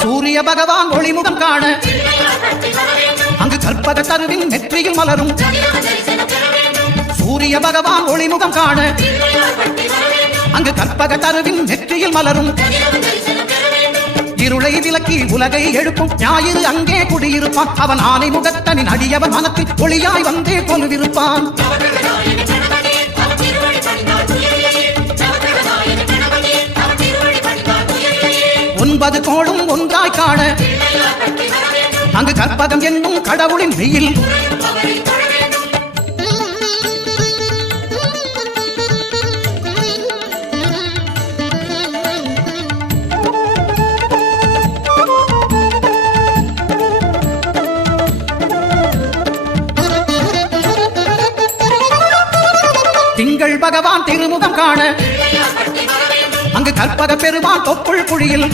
சூரிய பகவான் ஒளிமுகம் காண அங்கு கற்பக தருவின் நெற்றியில் மலரும். சூரிய பகவான் ஒளிமுகம் காண அங்கு கற்பக தருவின் நெற்றியில் மலரும். இருளை விலக்கி உலகை எழுப்பும் ஞாயிறு அங்கே குடியிருப்பான். அவன் ஆனை முகத்தனின் அடியவன் மனத்தில் ஒளியாய் வந்தே கொலுவிருப்பான். ஒன்பது கோளும் ஒன்றாய் காண அங்கு கற்பகம் என்னும் கடவுளின் வெயில். திங்கள் பகவான் திருமுகம் காண அங்கு கற்பக பெருமான் தொப்புள் குழியில்.